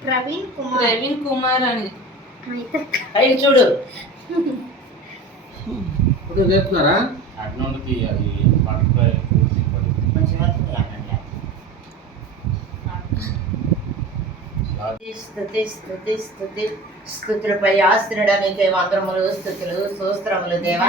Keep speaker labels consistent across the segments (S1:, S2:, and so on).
S1: ప్రవీణ్ కుమార్
S2: ప్రవీణ్ కుమార్ అని
S1: అయితే
S3: అయి చూడు
S4: ఓకే వేపుతున్నారా
S5: అడ్నుండి తీయాలి
S3: స్తుతి స్తుతులపై ఆశ్రుడ నీకే వందరములు స్థుతులు సూస్త్రములు దేవా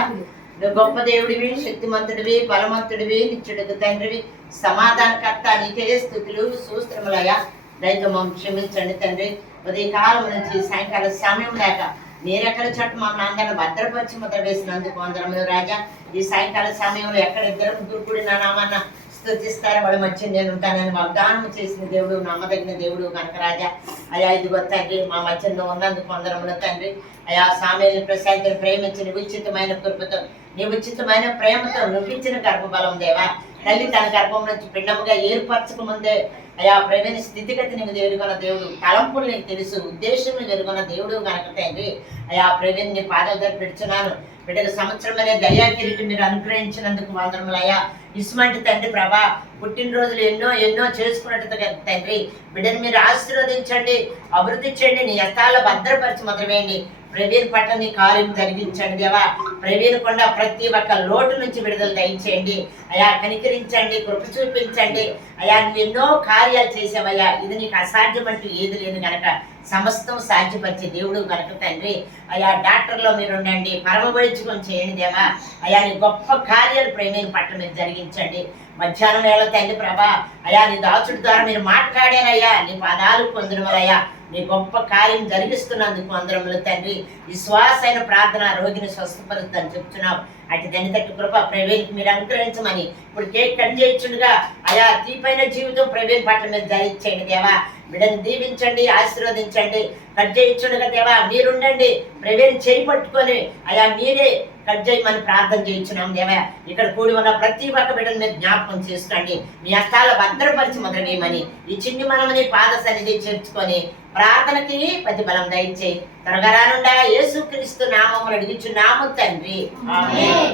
S3: నువ్వు గొప్ప దేవుడివి శక్తిమంతుడివి బలవంతుడివి నిత్యుడికి తండ్రివి. సమాధానకర్త నీకే స్థుతులు సూస్త్రములయ్యా దైవం క్షమించండి తండ్రి. ఉదయకాలం నుంచి సాయంకాల సమయం లేక మీరెక్కడ చోట మమ్మల్ని అందరిని భద్రపరిచి ముద్ర వేసినందుకు వందరములు రాజా. ఈ సాయంకాల సమయంలో ఎక్కడ ఇద్దరు ముగ్గురు కూడి నా స్థుతిస్తారు వాళ్ళ మధ్య నేను ఉంటానని వాగ్దానం చేసిన దేవుడు నమ్మదగిన దేవుడు కనుక రాజా. అయా ఇదిగో తండ్రి మా మధ్య నువ్వు ఉన్నందుకు వందరములు తండ్రి. అయా సామ్యాన్ని ప్రసాద్ ప్రేమించిన ఉచితమైన కృపతో నీ ఉచితమైన ప్రేమతో నువ్విచ్చిన గర్భబలం దేవా. తల్లి తన గర్భం నుంచి పిండముగా ఏర్పరచక ముందే అయా ప్రవీణ స్థితిగతి నీకు ఎదుగున్న దేవుడు. తలంపులు నీకు తెలుసు ఉద్దేశం నీకు దేవుడు కనుక తండ్రి. అయా ప్రవీణ్ నీ పాదాల దగ్గర పెడుచున్నాను. బిడ్డల సంవత్సరం అనే దయా కిరీటం మీరు అనుగ్రహించినందుకు వందరములయ్యా ఇసుమంటి తండ్రి ప్రభా పుట్టినరోజులు ఎన్నో ఎన్నో చేసుకున్నట్టు తండ్రి. బిడ్డను మీరు ఆశీర్వదించండి అభివృద్ధి చేయండి నీ యథాల భద్రపరిచి మొదలువేయండి. ప్రవీణ్ పట్ల నీ కార్యం జరిగించండి దేవా. ప్రవీణ్ కొండ ప్రతి ఒక్క లోటు నుంచి విడుదల దయచేయండి. అయా కనికరించండి కృప చూపించండి. అయా నువ్వు ఎన్నో కార్యాలు చేసావయ్యా. ఇది నీకు అసాధ్యం అంటూ ఏది లేదు కనుక సమస్తం సాధ్యపరిచే దేవుడు కనుక తండ్రి. అయా డాక్టర్లో మీరు ఉండండి పరమపడించుకొని చేయండి దేవా. అయా నీ గొప్ప కార్యాలు ప్రేమైన పట్ల మీరు జరిగించండి. మధ్యాహ్నం వేళ తండ్రి ప్రభా అయా నీ దాచుడి ద్వారా మీరు మాట్లాడానయ్యా నీ పదాలు పొందడమలయ్యా నీ గొప్ప కార్యం జరిగిస్తున్నందుకు అందరములు తండ్రి. విశ్వాసైన ప్రార్థన రోగిని స్వస్థపరుస్తుందని చెప్తున్నాం. అటు దండితట్టు కృప ప్రవీణ్కి మీరు అనుగ్రహించమని. ఇప్పుడు కేక్ కట్ చేయించుండగా అయా తీపైన జీవితం ప్రవీణ్ పట్ల మీద ధరించండి దేవా. బిడ్డను దీవించండి ఆశీర్వదించండి. కట్ చేయించుండగా దేవా మీరుండండి. ప్రవీణ్ చేయి పట్టుకొని అయా మీరే కట్ చేయమని ప్రార్థన చేయించున్నాం దేవా. ఇక్కడ కూడి ఉన్న ప్రతి ఒక్క బిడ్డను మీరు జ్ఞాపకం చేసుకోండి. మీ హస్తాల భద్రపరిచి మొదలవేయమని ఈ చిన్ని మనమని పాద సన్నిధి చేర్చుకొని ప్రార్థనకి ప్రతి బలం దయచేయి. త్వరగా రానుండా యేసుక్రీస్తు నామములు అడిగించున్నాము తండ్రి. ఆమేన్.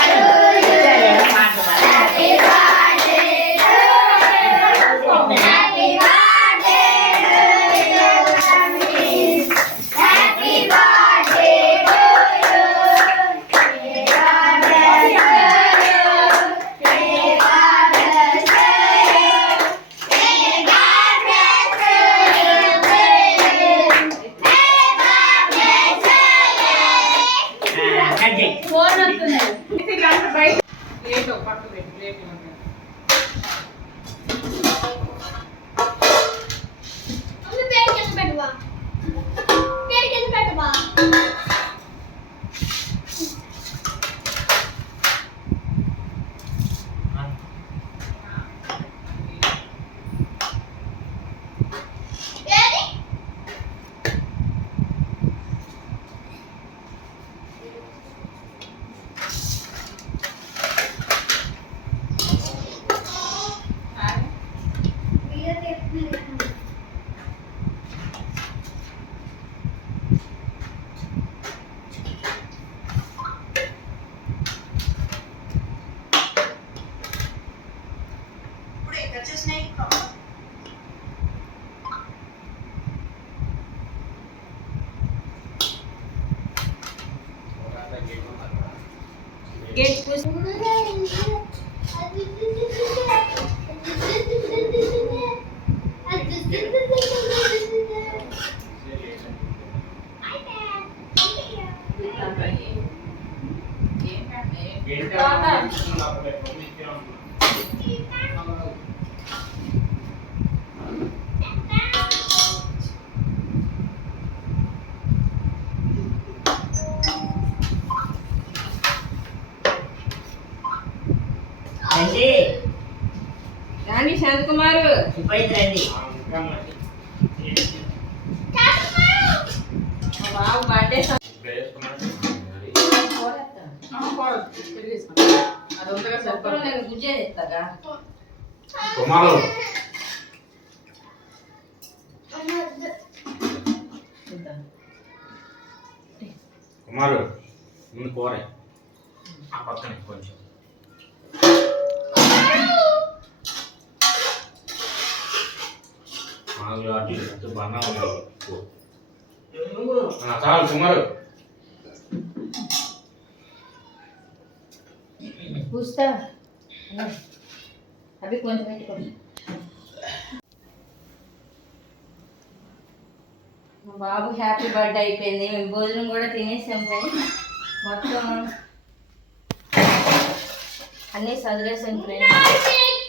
S2: గేట్ పూసి
S5: ఏంటి
S3: పోయింది రండి
S2: మా బాబు బర్త్డే. అది ఉందిగా సరిపోదు. నేను గుజ్జు చేస్తాగా?
S5: చాలు
S2: పూస్తా. అవి కొంచెం పెట్టుకో. మా బాబు హ్యాపీ బర్త్డే అయిపోయింది. మేము భోజనం కూడా తినేసాం ఫ్రెండ్స్ మొత్తం అన్నీ చదివేసాం ఫ్రెండ్స్.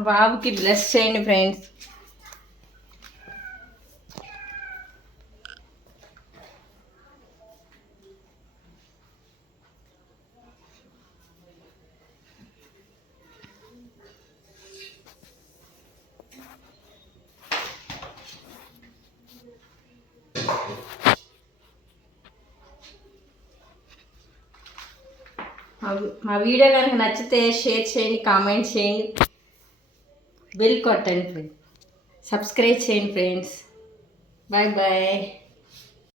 S2: మా బాబుకి బ్లెస్ చేయండి ఫ్రెండ్స్. మా- మా వీడియో కనుక నచ్చితే షేర్ చేయండి కామెంట్ చేయండి. బెల్ కొట్టండి ఫ్రెండ్స్ సబ్స్క్రైబ్ చేయండి ఫ్రెండ్స్ బాయ్ బాయ్